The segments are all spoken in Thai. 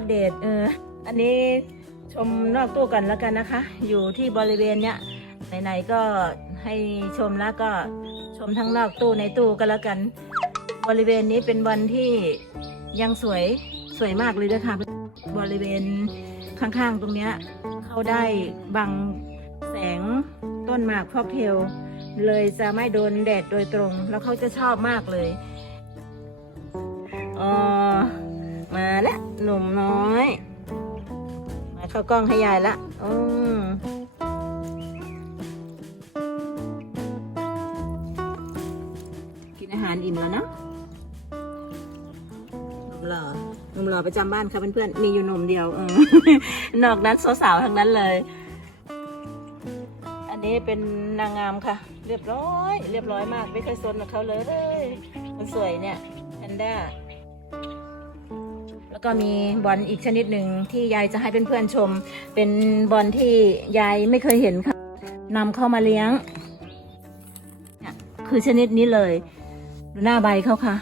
อัปเดตเอออันนี้ชมนอกตู้กันแล้วกันนะคะ อยู่ที่บริเวณเนี้ยไหนๆก็ให้ชมแล้วก็ชมทั้งนอกตู้ในตู้ก็แล้วกัน บริเวณนี้เป็นวันที่ยังสวยสวยมากเลยด้วยค่ะ บริเวณข้างๆตรงเนี้ยเข้าได้บังแสงต้นหมากพอกเทลเลยจะไม่โดนแดดโดยตรงแล้วเขาจะชอบมากเลยอ๋อ ล้วหนุ่มน้อย มาเข้ากล้องให้ยายละอืมกินอาหารอิ่มแล้วเนอะหนุ่มหล่อหนุ่มหล่อประจำบ้านค่ะเพื่อนๆมีอยู่หนุ่มเดียวเออนอกนั้นสาวๆทั้งนั้นเลย อันนี้เป็นนางงามค่ะ เรียบร้อย เรียบร้อยมาก ไม่เคยซนกับเขาเลยมันสวยเนี่ยแพนด้า แล้วก็มีบอลอีกชนิดหนึ่งที่ยายจะให้เพื่อนๆชม เป็นบอลที่ยายไม่เคยเห็นค่ะนำเข้ามาเลี้ยงนี่คือชนิดนี้เลยดูหน้าใบเขาค่ะ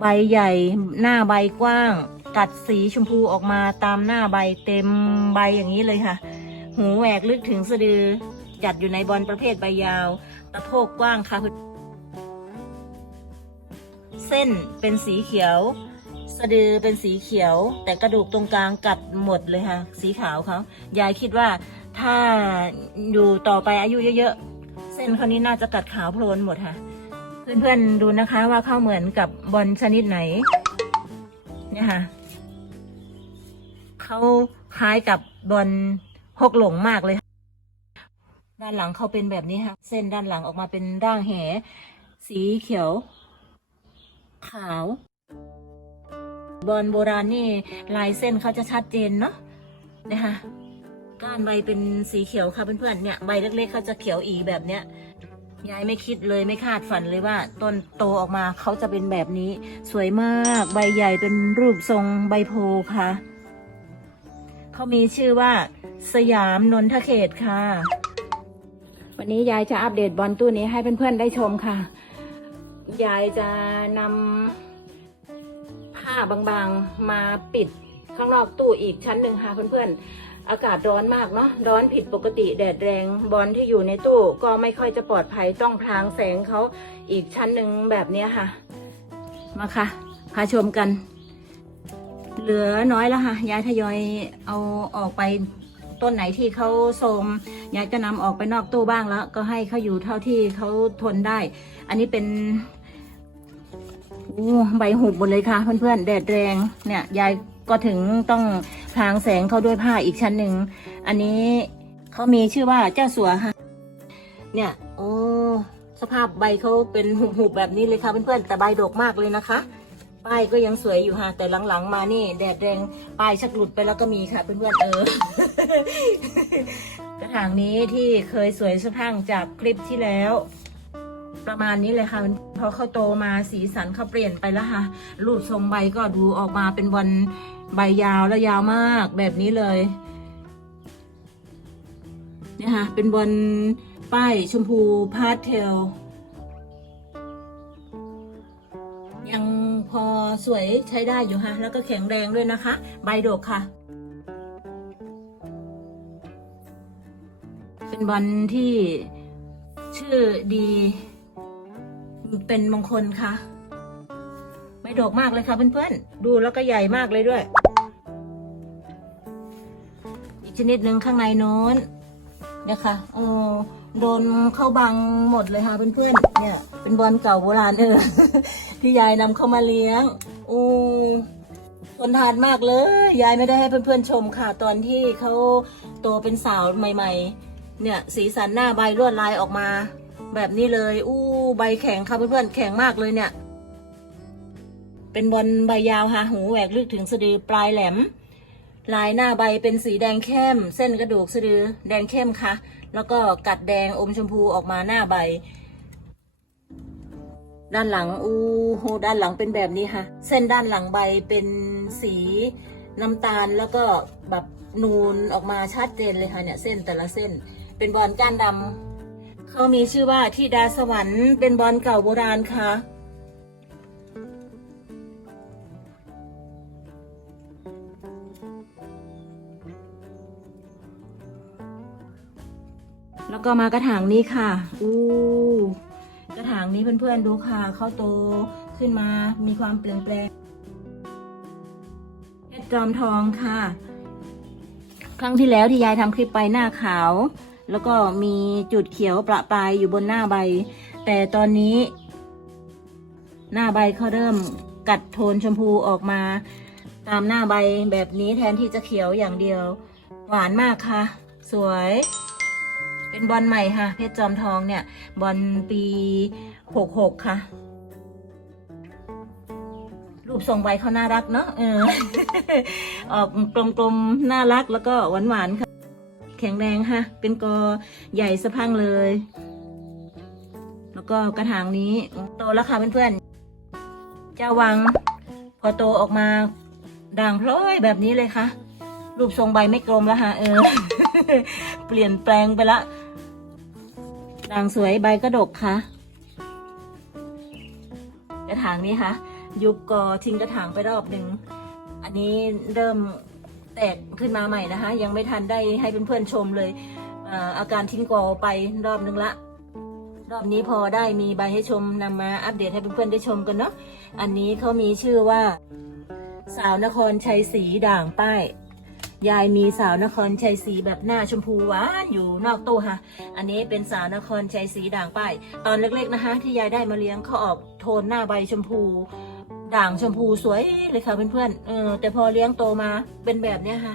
ใบใหญ่ หน้าใบกว้าง กัดสีชมพูออกมาตามหน้าใบเต็มใบอย่างนี้เลยค่ะ หูแหวกลึกถึงสะดือจัดอยู่ในบอลประเภทใบยาวตะโพกกว้างค่ะ เส้นเป็นสีเขียว สะดือเป็นสีเขียว แต่กระดูกตรงกลางกัดหมดเลยค่ะ สีขาวเขายายคิดว่าถ้าอยู่ต่อไปอายุเยอะๆ เส้นเขานี้น่าจะกัดขาวโพลนหมดค่ะ เพื่อนๆดูนะคะว่าเข้าเหมือนกับบอลชนิดไหน เนี่ยค่ะเขาคล้ายกับบอลหกหลงมากเลย ด้านหลังเขาเป็นแบบนี้ค่ะ เส้นด้านหลังออกมาเป็นร่างแห สีเขียว ขาว บอลโบราณนี่ลายเส้นเขาจะชัดเจนเนาะนะคะก้านใบเป็นสีเขียวค่ะเพื่อนๆเนี่ยใบเล็กๆเขาจะเขียวอีแบบเนี้ยยายไม่คิดเลยไม่คาดฝันเลยว่า ต้นโตออกมาเขาจะเป็นแบบนี้ สวยมากใบใหญ่เป็นรูปทรงใบโพค่ะเขามีชื่อว่า สยามนนทเขตค่ะ วันนี้ยายจะอัปเดตบอลตู้นี้ให้เพื่อนๆได้ชมค่ะ ยายจะนำาบางๆมาปิดข้างนอกตู้อีกชั้นหนึ่งค่ะเพื่อนๆ อากาศร้อนมากเนาะร้อนผิดปกติแดดแรงบอลที่อยู่ในตู้ก็ไม่ค่อยจะปลอดภัยต้องพรางแสงเขาอีกชั้นหนึ่งแบบนี้ค่ะ มาค่ะพาชมกัน เหลือน้อยแล้วค่ะยายทยอยเอาออกไปต้นไหนที่เขาโทมยายก็นำออกไปนอกตู้บ้างแล้ว ก็ให้เขาอยู่เท่าที่เขาทนได้ อันนี้เป็น ใบหุบหมดเลยค่ะเพื่อนๆแดดแรงเนี่ยยายก็ถึงต้องพรางแสงเขาด้วยผ้าอีกชั้นหนึ่งอันนี้เขามีชื่อว่าเจ้าสัวค่ะ เนี่ยโอ้สภาพใบเขาเป็นหุบๆแบบนี้เลยค่ะเพื่อนๆแต่ใบดกมากเลยนะคะ ป้ายก็ยังสวยอยู่ค่ะ แต่หลังๆ มานี่ แดดแรงป้ายชักหลุดไปแล้วก็มีค่ะเพื่อนๆเออกระถางนี้ที่เคยสวยสะพังจากคลิปที่แล้ว ประมาณนี้เลยค่ะ พอเขาโตมาสีสันเขาเปลี่ยนไปแล้วค่ะรูปทรงใบก็ดูออกมาเป็นบอลใบยาวและยาวมากแบบนี้เลยเนี่ยค่ะเป็นบอลป้ายชมพูพาสเทลยังพอสวยใช้ได้อยู่ค่ะ แล้วก็แข็งแรงด้วยนะคะ ใบดกค่ะ เป็นบอลที่ชื่อดี เป็นมงคลค่ะใบดกมากเลยค่ะเพื่อนๆ ดูแล้วก็ใหญ่มากเลยด้วย อีกชนิดหนึ่งข้างในโน้นเนี่ยค่ะโอ้โดนเข้าบังหมดเลยค่ะเพื่อนๆ เนี่ย เป็นบอลเก่าโบราณเออที่ยายนำเข้ามาเลี้ยงโอ้ทนทานมากเลย ยายไม่ได้ให้เพื่อนๆชมค่ะ ตอนที่เขาโตเป็นสาวใหม่ ๆ เนี่ย สีสันหน้าใบลวดลายออกมา แบบนี้เลย อู้ใบแข็งค่ะเพื่อนๆแข็งมากเลยเนี่ย เป็นบอลใบยาวค่ะหูแหวกลึกถึงสะดือปลายแหลม ลายหน้าใบเป็นสีแดงเข้ม เส้นกระดูกสะดือแดงเข้มค่ะ แล้วก็กัดแดงอมชมพูออกมาหน้าใบ ด้านหลังอู้โหด้านหลังเป็นแบบนี้ค่ะ เส้นด้านหลังใบเป็นสีน้ำตาลแล้วก็แบบนูนออกมาชัดเจนเลยค่ะเนี่ยเส้นแต่ละเส้น เป็นบอลก้านดำ เขามีชื่อว่าที่ดาสวรรค์เป็นบอลเก่าโบราณค่ะ แล้วก็มากระถางนี้ค่ะอู้กระถางนี้เพื่อนๆดูค่ะเขาโตขึ้นมามีความเปลี่ยนแปลงเพชรจอมทองค่ะ ครั้งที่แล้วที่ยายทำคลิปไปหน้าขาว แล้วก็มีจุดเขียวประปรายอยู่บนหน้าใบ แต่ตอนนี้ หน้าใบเขาเริ่มกัดโทนชมพูออกมา ตามหน้าใบแบบนี้แทนที่จะเขียวอย่างเดียว หวานมากค่ะ สวย เป็นบอลใหม่ค่ะ เพชรจอมทองเนี่ย บอลปีหกหกค่ะ รูปทรงใบเขาน่ารักเนาะเออ ออกกลมๆ น่ารักแล้วก็หวานๆค่ะ แข็งแรงค่ะเป็นกอใหญ่สะพังเลย แล้วก็กระถางนี้โตแล้วค่ะเพื่อนๆเจ้าวัง พอโตออกมาด่างพร้อยแบบนี้เลยค่ะ รูปทรงใบไม่กลมแล้วค่ะเออ เปลี่ยนแปลงไปละด่างสวยใบกระดกค่ะ กระถางนี้ค่ะ ยุบกอทิ้งกระถางไปรอบหนึ่ง อันนี้เริ่ม แตกขึ้นมาใหม่นะคะ ยังไม่ทันได้ให้เพื่อนๆชมเลยอาการทิ้งกอไปรอบหนึ่งละ รอบนี้พอได้มีใบให้ชมนำมาอัปเดตให้เพื่อนๆได้ชมกันเนาะอันนี้เขามีชื่อว่า สาวนครชัยศรีด่างป้ายยายมีสาวนครชัยศรีแบบหน้าชมพูหวานอยู่นอกตู้ค่ะ อันนี้เป็นสาวนครชัยศรีด่างป้าย ตอนเล็กๆนะคะ ที่ยายได้มาเลี้ยงเขาออกโทนหน้าใบชมพู ด่างชมพูสวยเลยค่ะเพื่อนๆเออแต่พอเลี้ยงโตมาเป็นแบบเนี้ยค่ะ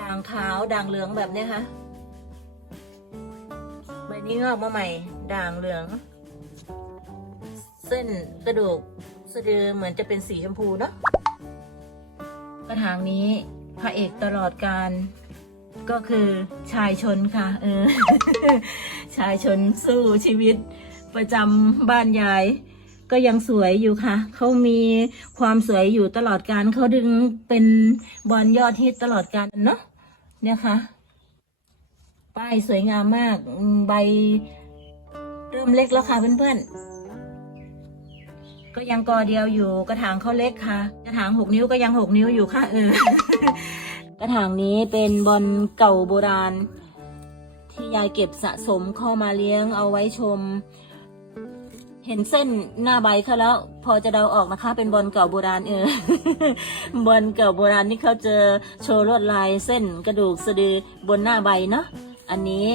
ด่างขาวด่างเหลืองแบบเนี้ยค่ะใบนี้งอกมาใหม่ ด่างเหลือง เส้นกระดูกสะดือเหมือนจะเป็นสีชมพูเนาะกระถางนี้พระเอกตลอดการก็คือชายชนค่ะ เออ ชายชนสู้ชีวิตประจำบ้านยาย ก็ยังสวยอยู่ค่ะ เขามีความสวยอยู่ตลอดการเขาดึงเป็นบอลยอดฮิตตลอดการเนาะเนี่ยค่ะ ป้ายสวยงามมากใบเริ่มเล็กแล้วค่ะเพื่อนๆ ก็ยังกอเดียวอยู่ กระถางเขาเล็กค่ะ กระถางหกนิ้วก็ยังหกนิ้วอยู่ค่ะเออกระถางนี้เป็นบอลเก่าโบราณ ที่ยายเก็บสะสมเข้ามาเลี้ยงเอาไว้ชม เห็นเส้นหน้าใบเขาแล้ว พอจะเดาออกนะคะ เป็นบอลเก่าโบราณเออบอลเก่าโบราณนี่เขาเจอโชว์ลวดลายเส้นกระดูกสะดือบนหน้าใบเนาะอันนี้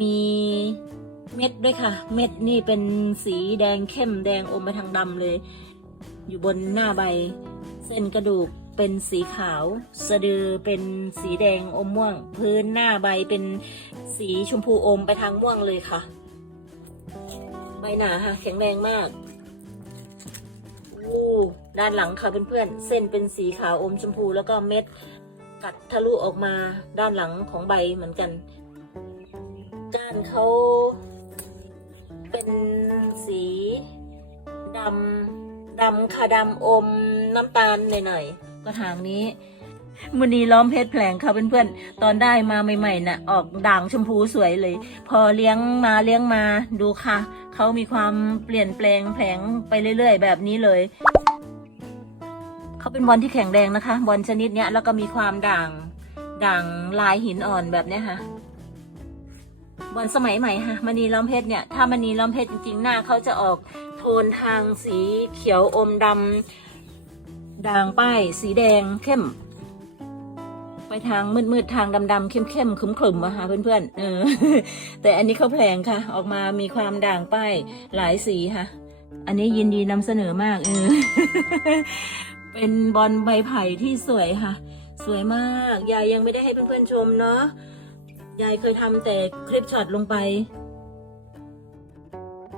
มีเม็ดด้วยค่ะ เม็ดนี่เป็นสีแดงเข้มแดงอมไปทางดำเลย อยู่บนหน้าใบ เส้นกระดูกเป็นสีขาว สะดือเป็นสีแดงอมม่วง พื้นหน้าใบเป็นสีชมพูอมไปทางม่วงเลยค่ะ ใบหนาค่ะแข็งแรงมากอู้ด้านหลังค่ะเพื่อนๆเส้นเป็นสีขาวอมชมพูแล้วก็เม็ดกัดทะลุออกมาด้านหลังของใบเหมือนกัน ก้านเขาเป็นสีดำดำค่ะดำอมน้ำตาลหน่อยๆกระถางนี้ มุนีล้อมเพชรแผลงค่ะเพื่อนๆ ตอนได้มาใหม่ๆน่ะ ออกด่างชมพูสวยเลย พอเลี้ยงมาเลี้ยงมาดูค่ะ เขามีความเปลี่ยนแปลงแผลงไปเรื่อยๆ แบบนี้เลยเขาเป็นบอลที่แข็งแรงนะคะ บอลชนิดเนี้ยแล้วก็มีความด่างด่างลายหินอ่อนแบบเนี้ยค่ะบอลสมัยใหม่ค่ะมณีล้อมเพชรเนี่ยถ้ามณีล้อมเพชรจริงๆหน้าเขาจะออกโทนทางสีเขียวอมดำด่างป้ายสีแดงเข้ม ไปทางมืดๆทางดำๆเข้มๆขรึมๆอะคะเพื่อนๆเออแต่อันนี้เขาแผลงค่ะ ออกมามีความด่างป้ายหลายสีค่ะ อันนี้ยินดีนำเสนอมากเออเป็นบอลใบไผ่ที่สวยค่ะ สวยมากยายยังไม่ได้ให้เพื่อนๆชมเนาะยายเคยทำแต่คลิปช็อตลงไป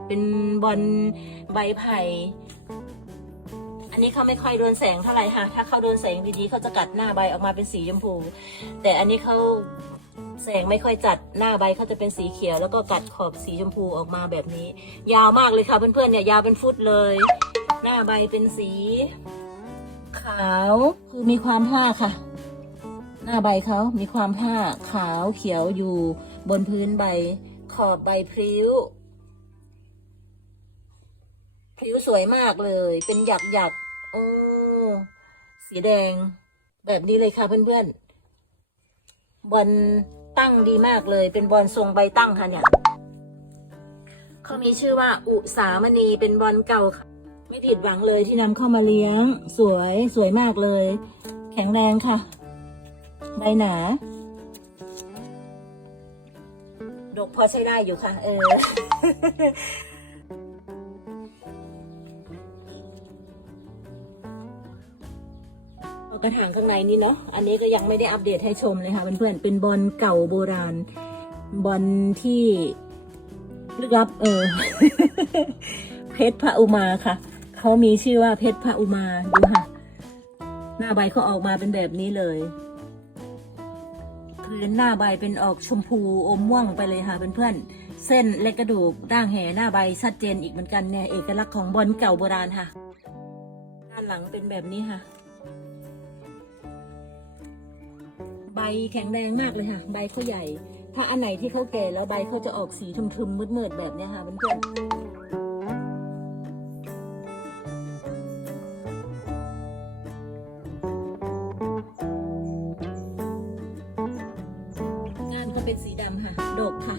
เป็นบอลใบไผ่ อันนี้เขาไม่ค่อยโดนแสงเท่าไหร่ค่ะ ถ้าเขาโดนแสงดีๆเขาจะกัดหน้าใบออกมาเป็นสีชมพู แต่อันนี้เขาแสงไม่ค่อยจัดหน้าใบเขาจะเป็นสีเขียว แล้วก็กัดขอบสีชมพูออกมาแบบนี้ ยาวมากเลยค่ะเพื่อนๆเนี่ยยาวเป็นฟุตเลย หน้าใบเป็นสี ขาวคือมีความผ้าค่ะ หน้าใบเขามีความผ้าขาวเขียวอยู่บนพื้นใบ ขอบใบพริ้วพริ้วสวยมากเลย เป็นหยักหยัก โอ้สีแดง แบบนี้เลยค่ะเพื่อนๆ บอลตั้งดีมากเลย เป็นบอลทรงใบตั้งค่ะเนี่ย เขามีชื่อว่าอุสามณีเป็นบอลเก่าค่ะ ไม่ผิดหวังเลยที่นำเข้ามาเลี้ยง สวยสวยมากเลย แข็งแรงค่ะ ใบหนา ดกพอใช้ได้อยู่ค่ะ เออ กระถางข้างในนี่เนาะ อันนี้ก็ยังไม่ได้อัปเดตให้ชมเลยค่ะเพื่อนๆ เป็นบอลเก่าโบราณ บอลที่ลึกลับเออ เพชรพระอุมาค่ะ เขามีชื่อว่าเพชรพระอุมาดูค่ะ หน้าใบเขาออกมาเป็นแบบนี้เลยพื้นหน้าใบเป็นออกชมพูอมม่วงไปเลยค่ะเพื่อนๆ เส้นและกระดูกด่างแหหน้าใบชัดเจนอีกเหมือนกันเนี่ยเอกลักษณ์ของบอลเก่าโบราณค่ะ ด้านหลังเป็นแบบนี้ค่ะ แข็งแรงมากเลยค่ะ ใบเขาใหญ่ ถ้าอันไหนที่เขาแก่แล้วใบเขาจะออกสีทึมๆมืดๆแบบเนี้ค่ะเพื่อนๆงานก็เป็นสีดำค่ะ ดกค่ะ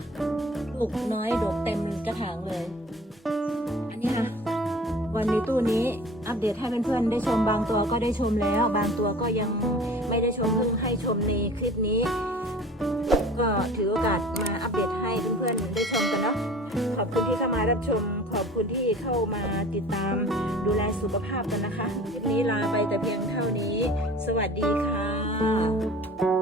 ลูกน้อยดกเต็มกระถางเลย อันนี้ค่ะวันนี้ตู้นี้อัปเดตให้เพื่อนๆได้ชมบางตัวก็ได้ชมแล้ว บางตัวก็ยัง ได้ชมเพิ่งให้ชมในคลิปนี้ ก็ถือโอกาสมาอัปเดตให้เพื่อนๆได้ชมกันเนาะขอบคุณที่เข้ามารับชม ขอบคุณที่เข้ามาติดตามดูแลสุขภาพกันนะคะ คลิปนี้ลาไปแต่เพียงเท่านี้ สวัสดีค่ะ